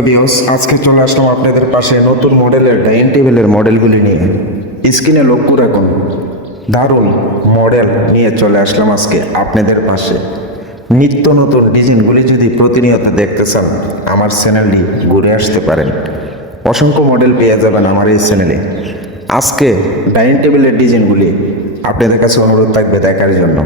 বিয়স আজকে চলে আসলাম আপনাদের পাশে নতুন মডেলের ডাইনিং টেবিলের মডেলগুলি নিয়ে। স্ক্রিনে লক্ষ্য রাখুন, দারুণ মডেল নিয়ে চলে আসলাম আজকে আপনাদের পাশে। নিত্য নতুন ডিজাইনগুলি যদি প্রতিনিয়ত দেখতে চান, আমার চ্যানেলটি ঘুরে আসতে পারেন। অসংখ্য মডেল পেয়ে যাবেন আমার এই চ্যানেলে আজকে ডাইনিং টেবিলের ডিজাইনগুলি আপনাদের কাছে অনুরোধ থাকবে দেখার জন্য।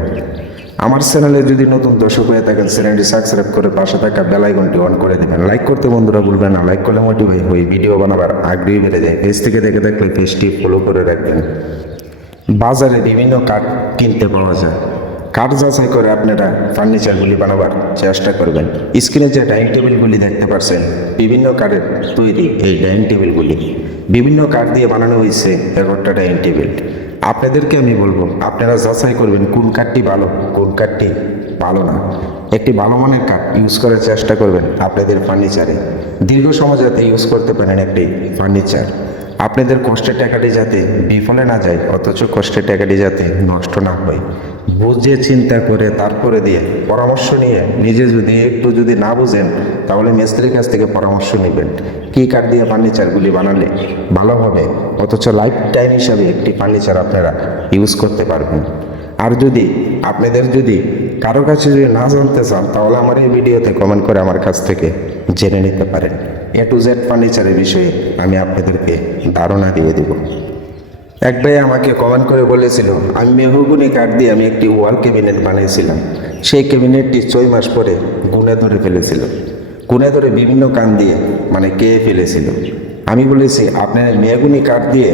আমার চ্যানেলে যদি নতুন দর্শক হয়ে থাকেন, চ্যানেলটি সাবস্ক্রাইব করে পাশে থাকা বেল আইকনটি অন করে দেবেন। লাইক করতে বন্ধুরা ভুলবেন না। লাইক করলে মোটিভেট হয়ে ভিডিও বানাবার আগ্রহী বেড়ে যায়। পেজ থেকে দেখে দেখলে পেজটি ফলো করে রাখবেন। বাজারে বিভিন্ন কাঠ কিনতে পাওয়া যায়। কাঠ যাচাই করে আপনারা ফার্নিচারগুলি বানাবার চেষ্টা করবেন। স্ক্রিনে যে ডাইনিং টেবিলগুলি দেখতে পাচ্ছেন, বিভিন্ন কাঠের তৈরি এই ডাইনিং টেবিলগুলি বিভিন্ন কাঠ দিয়ে বানানো হয়েছে এগারোটা ডাইনিং টেবিল আপনাদেরকে আমি বলব, আপনারা যাচাই করবেন কোন কাঠটি ভালো, কোন কাঠটি ভালো না। একটি ভালো মানের কাঠ ইউজ করার চেষ্টা করবেন আপনাদের ফার্নিচারে দীর্ঘ সময় যাতে ইউজ করতে পারেন একটি ফার্নিচার আপনাদের কষ্টের টাকাটি যাতে বিফলে না যায়, অথচ কষ্টের টাকাটি যাতে নষ্ট না হয়। বুঝে চিন্তা করে, তারপরে দিয়ে পরামর্শ নিয়ে, নিজে যদি একটু যদি না বুঝেন, তাহলে মিস্ত্রির কাছ থেকে পরামর্শ নেবেন। কী কাঠ দিয়ে ফার্নিচারগুলি বানালে ভালো হবে? অথচ লাইফ টাইম হিসাবে একটি ফার্নিচার আপনারা ইউজ করতে পারবেন। আর যদি আপনাদের যদি কারও কাছে যদি না জানতে চান, তাহলে আমার এই ভিডিওতে কমেন্ট করে আমার কাছ থেকে জেনে নিতে পারেন। এ টু জেড ফার্নিচারের বিষয়ে আমি আপনাদেরকে ধারণা দিয়ে দেব। এক ভাই আমাকে কমেন্ট করে বলেছিল, আমি মেহগুনি কাঠ দিয়ে আমি একটি ওয়াল ক্যাবিনেট বানিয়েছিলাম। সেই ক্যাবিনেটটি ছয় মাস পরে গুনে ধরে ফেলেছিল। গুনে ধরে বিভিন্ন কান দিয়ে মানে কে ফেলেছিল। আমি বলেছি, আপনার মেহগুনি কাঠ দিয়ে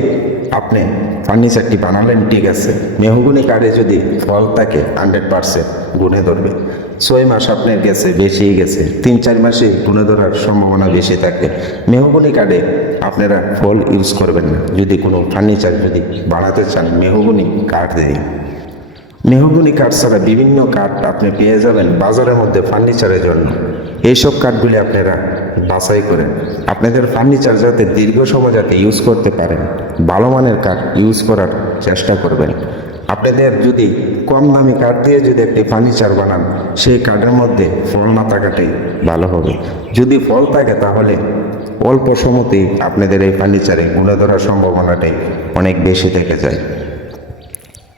আপনি ফার্নিচারটি বানালেন, ঠিক আছে। মেহগুনি কাঠে যদি ফল থাকে হান্ড্রেড পারসেন্ট গুনে ধরবে। ছয় মাস আপনার গেছে বেশি গেছে। তিন, চার মাসে গুনে ধরার সম্ভাবনা বেশি থাকে। মেহগুনি কার্ডে আপনারা ফল ইউজ করবেন না। যদি কোনো ফার্নিচার যদি বানাতে চান, মেহগুনি কাঠ দিয়ে। মেহগুনি কাঠ ছাড়া বিভিন্ন কাঠ আপনি পেয়ে যাবেন বাজারের মধ্যে ফার্নিচারের জন্য। এইসব কাঠগুলি আপনারা বাছাই করেন আপনাদের ফার্নিচার যাতে দীর্ঘ সময় যাতে ইউজ করতে পারেন, ভালো মানের কাঠ ইউজ করার চেষ্টা করবেন। আপনাদের যদি কম দামি কাঠ দিয়ে যদি একটি ফার্নিচার বানান, সেই কাঠের মধ্যে ফল না থাকাটাই ভালো হবে। যদি ফল থাকে তাহলে অল্প সময়তেই আপনাদের এই ফার্নিচারে গুণে ধরার সম্ভাবনাটাই অনেক বেশি থেকে যায়।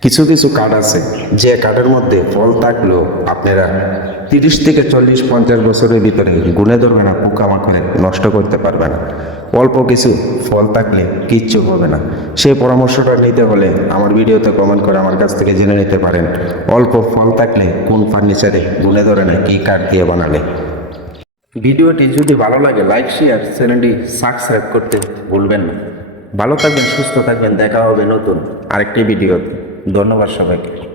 কিছু কিছু কার্ড আছে। যে কার্ডের মধ্যে ফল থাকলেও আপনারা তিরিশ থেকে চল্লিশ, পঞ্চাশ বছরের ভিতরে গুনে ধরবে না পোকামাকড়ে নষ্ট করতে পারবে না। অল্প কিছু ফল থাকলে কিচ্ছু হবে না। সেই পরামর্শটা নিতে হলে আমার ভিডিওতে কমেন্ট করে আমার কাছ থেকে জেনে নিতে পারেন। অল্প ফল থাকলে কোন ফার্নিচারে গুনে ধরে না, কী কাঠ দিয়ে বানালে। ভিডিওটি যদি ভালো লাগে লাইক শেয়ার চ্যানেলটি সাবস্ক্রাইব করতে ভুলবেন না। ভালো থাকবেন, সুস্থ থাকবেন, দেখা হবে নতুন আরেকটি ভিডিওতে। ধন্যবাদ সবাইকে।